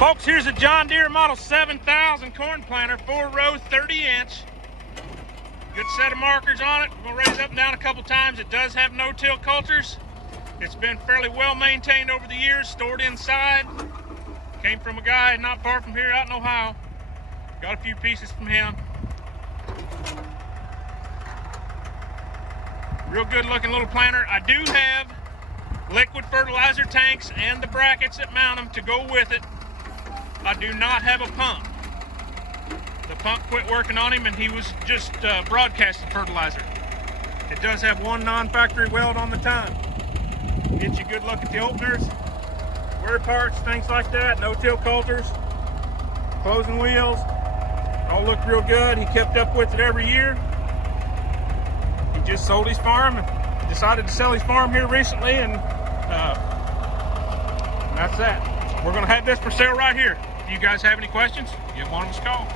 Folks, here's a John Deere Model 7000 corn planter, 4-row, 30-inch. Good set of markers on it. We're going to raise up and down a couple times. It does have no-till coulters. It's been fairly well maintained over the years, stored inside. Came from a guy not far from here out in Ohio. Got a few pieces from him. Real good looking little planter. I do have liquid fertilizer tanks and the brackets that mount them to go with it. I do not have a pump. The pump quit working on him and he was just broadcasting fertilizer. It does have one non-factory weld on the ton. Get you a good look at the openers, wear parts, things like that. No-till coulters, closing wheels, all look real good. He kept up with it every year. He just sold his farm and decided to sell his farm here recently, and that's that. We're going to have this for sale right here. If you guys have any questions, give one of us a call.